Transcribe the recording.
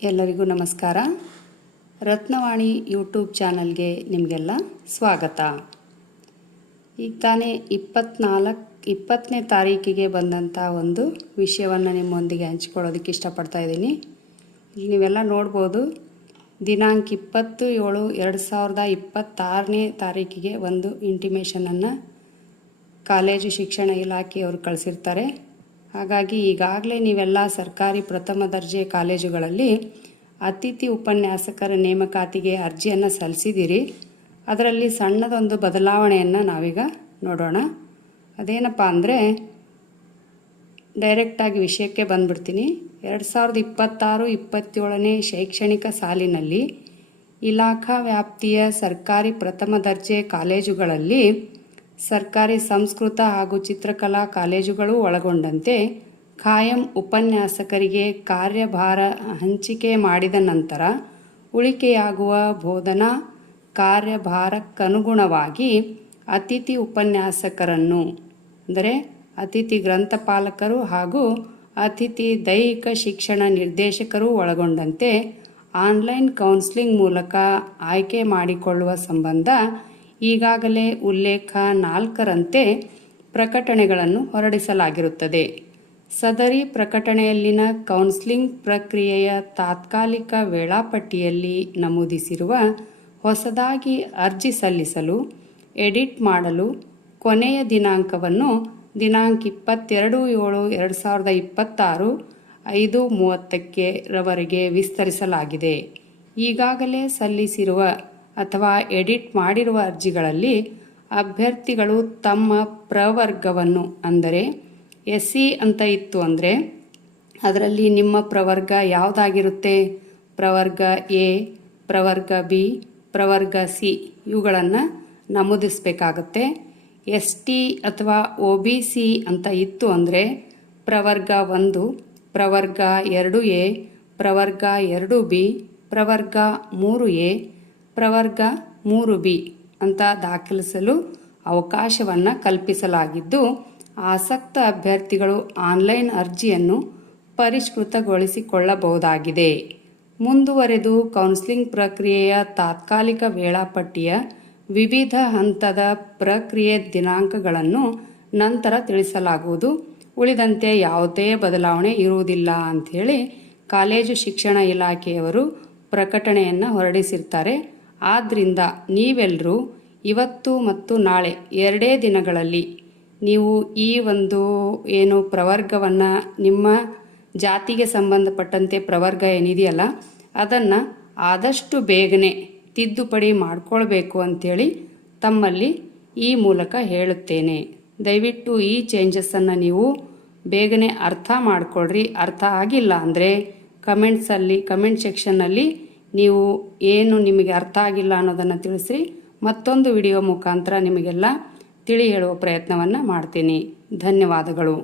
ಎಲ್ಲರಿಗೂ ನಮಸ್ಕಾರ. ರತ್ನವಾಣಿ ಯೂಟ್ಯೂಬ್ ಚಾನಲ್ಗೆ ನಿಮಗೆಲ್ಲ ಸ್ವಾಗತ. ಈಗ ತಾನೇ 20ನೇ ತಾರೀಕಿಗೆ ಬಂದಂಥ ಒಂದು ವಿಷಯವನ್ನು ನಿಮ್ಮೊಂದಿಗೆ ಹಂಚಿಕೊಳ್ಳೋದಕ್ಕೆ ಇಷ್ಟಪಡ್ತಾ ಇದ್ದೀನಿ. ನೀವೆಲ್ಲ ನೋಡ್ಬೋದು, ದಿನಾಂಕ 20/7/2026ನೇ ತಾರೀಕಿಗೆ ಒಂದು ಇಂಟಿಮೇಷನನ್ನು ಕಾಲೇಜು ಶಿಕ್ಷಣ ಇಲಾಖೆಯವರು ಕಳಿಸಿರ್ತಾರೆ. ಹಾಗಾಗಿ ಈಗಾಗಲೇ ನೀವೆಲ್ಲ ಸರ್ಕಾರಿ ಪ್ರಥಮ ದರ್ಜೆ ಕಾಲೇಜುಗಳಲ್ಲಿ ಅತಿಥಿ ಉಪನ್ಯಾಸಕರ ನೇಮಕಾತಿಗೆ ಅರ್ಜಿಯನ್ನು ಸಲ್ಲಿಸಿದ್ದೀರಿ. ಅದರಲ್ಲಿ ಸಣ್ಣದೊಂದು ಬದಲಾವಣೆಯನ್ನು ನಾವೀಗ ನೋಡೋಣ. ಅದೇನಪ್ಪ ಅಂದರೆ, ಡೈರೆಕ್ಟಾಗಿ ವಿಷಯಕ್ಕೆ ಬಂದುಬಿಡ್ತೀನಿ. 2026-27ನೇ ಶೈಕ್ಷಣಿಕ ಸಾಲಿನಲ್ಲಿ ಇಲಾಖಾ ವ್ಯಾಪ್ತಿಯ ಸರ್ಕಾರಿ ಪ್ರಥಮ ದರ್ಜೆ ಕಾಲೇಜುಗಳಲ್ಲಿ ಸರ್ಕಾರಿ ಸಂಸ್ಕೃತ ಹಾಗೂ ಚಿತ್ರಕಲಾ ಕಾಲೇಜುಗಳು ಒಳಗೊಂಡಂತೆ ಖಾಯಂ ಉಪನ್ಯಾಸಕರಿಗೆ ಕಾರ್ಯಭಾರ ಹಂಚಿಕೆ ಮಾಡಿದ ನಂತರ ಉಳಿಕೆಯಾಗುವ ಬೋಧನಾ ಕಾರ್ಯಭಾರಕ್ಕನುಗುಣವಾಗಿ ಅತಿಥಿ ಉಪನ್ಯಾಸಕರನ್ನು, ಅಂದರೆ ಅತಿಥಿ ಗ್ರಂಥಪಾಲಕರು ಹಾಗೂ ಅತಿಥಿ ದೈಹಿಕ ಶಿಕ್ಷಣ ನಿರ್ದೇಶಕರು ಒಳಗೊಂಡಂತೆ ಆನ್ಲೈನ್ ಕೌನ್ಸಿಲಿಂಗ್ ಮೂಲಕ ಆಯ್ಕೆ ಮಾಡಿಕೊಳ್ಳುವ ಸಂಬಂಧ ಈಗಾಗಲೇ ಉಲ್ಲೇಖ 4ರಂತೆ ಪ್ರಕಟಣೆಗಳನ್ನು ಹೊರಡಿಸಲಾಗಿರುತ್ತದೆ. ಸದರಿ ಪ್ರಕಟಣೆಯಲ್ಲಿನ ಕೌನ್ಸಿಲಿಂಗ್ ಪ್ರಕ್ರಿಯೆಯ ತಾತ್ಕಾಲಿಕ ವೇಳಾಪಟ್ಟಿಯಲ್ಲಿ ನಮೂದಿಸಿರುವ ಹೊಸದಾಗಿ ಅರ್ಜಿ ಸಲ್ಲಿಸಲು, ಎಡಿಟ್ ಮಾಡಲು ಕೊನೆಯ ದಿನಾಂಕವನ್ನು ದಿನಾಂಕ 22/7/2026 5:30 ರವರೆಗೆ ವಿಸ್ತರಿಸಲಾಗಿದೆ. ಈಗಾಗಲೇ ಸಲ್ಲಿಸಿರುವ ಅಥವಾ ಎಡಿಟ್ ಮಾಡಿರುವ ಅರ್ಜಿಗಳಲ್ಲಿ ಅಭ್ಯರ್ಥಿಗಳು ತಮ್ಮ ಪ್ರವರ್ಗವನ್ನು, ಅಂದರೆ SC ಅಂತ ಇತ್ತು ಅಂದರೆ ಅದರಲ್ಲಿ ನಿಮ್ಮ ಪ್ರವರ್ಗ ಯಾವುದಾಗಿರುತ್ತೆ, ಪ್ರವರ್ಗ A, ಪ್ರವರ್ಗ B, ಪ್ರವರ್ಗ C ಇವುಗಳನ್ನು ನಮೂದಿಸಬೇಕಾಗುತ್ತೆ. ST ಅಥವಾ OBC ಅಂತ ಇತ್ತು ಅಂದರೆ ಪ್ರವರ್ಗ 1, ಪ್ರವರ್ಗ 2A, ಪ್ರವರ್ಗ 2B, ಪ್ರವರ್ಗ 3A, ಪ್ರವರ್ಗ 3B ಅಂತ ದಾಖಲಿಸಲು ಅವಕಾಶವನ್ನು ಕಲ್ಪಿಸಲಾಗಿದ್ದು, ಆಸಕ್ತ ಅಭ್ಯರ್ಥಿಗಳು ಆನ್ಲೈನ್ ಅರ್ಜಿಯನ್ನು ಪರಿಷ್ಕೃತಗೊಳಿಸಿಕೊಳ್ಳಬಹುದಾಗಿದೆ. ಮುಂದುವರೆದು ಕೌನ್ಸಿಲಿಂಗ್ ಪ್ರಕ್ರಿಯೆಯ ತಾತ್ಕಾಲಿಕ ವೇಳಾಪಟ್ಟಿಯ ವಿವಿಧ ಹಂತದ ಪ್ರಕ್ರಿಯೆ ದಿನಾಂಕಗಳನ್ನು ನಂತರ ತಿಳಿಸಲಾಗುವುದು. ಉಳಿದಂತೆ ಯಾವುದೇ ಬದಲಾವಣೆ ಇರುವುದಿಲ್ಲ ಅಂಥೇಳಿ ಕಾಲೇಜು ಶಿಕ್ಷಣ ಇಲಾಖೆಯವರು ಪ್ರಕಟಣೆಯನ್ನು ಹೊರಡಿಸಿರ್ತಾರೆ. ಆದ್ದರಿಂದ ನೀವೆಲ್ಲರೂ ಇವತ್ತು ಮತ್ತು ನಾಳೆ 2 ದಿನಗಳಲ್ಲಿ ನೀವು ಈ ಒಂದು ಏನು ಪ್ರವರ್ಗವನ್ನು, ನಿಮ್ಮ ಜಾತಿಗೆ ಸಂಬಂಧಪಟ್ಟಂತೆ ಪ್ರವರ್ಗ ಏನಿದೆಯಲ್ಲ ಅದನ್ನು ಆದಷ್ಟು ಬೇಗನೆ ತಿದ್ದುಪಡಿ ಮಾಡಿಕೊಳ್ಬೇಕು ಅಂಥೇಳಿ ತಮ್ಮಲ್ಲಿ ಈ ಮೂಲಕ ಹೇಳುತ್ತೇನೆ. ದಯವಿಟ್ಟು ಈ ಚೇಂಜಸ್ಸನ್ನು ನೀವು ಬೇಗನೆ ಅರ್ಥ ಮಾಡಿಕೊಳ್ರಿ. ಅರ್ಥ ಆಗಿಲ್ಲ ಅಂದರೆ ಕಮೆಂಟ್ ಸೆಕ್ಷನ್ನಲ್ಲಿ ನೀವು ಏನು ನಿಮಗೆ ಅರ್ಥ ಆಗಿಲ್ಲ ಅನ್ನೋದನ್ನು ತಿಳಿಸ್ರಿ. ಮತ್ತೊಂದು ವಿಡಿಯೋ ಮುಖಾಂತರ ನಿಮಗೆಲ್ಲ ತಿಳಿ ಹೇಳುವ ಪ್ರಯತ್ನವನ್ನು ಮಾಡ್ತೀನಿ. ಧನ್ಯವಾದಗಳು.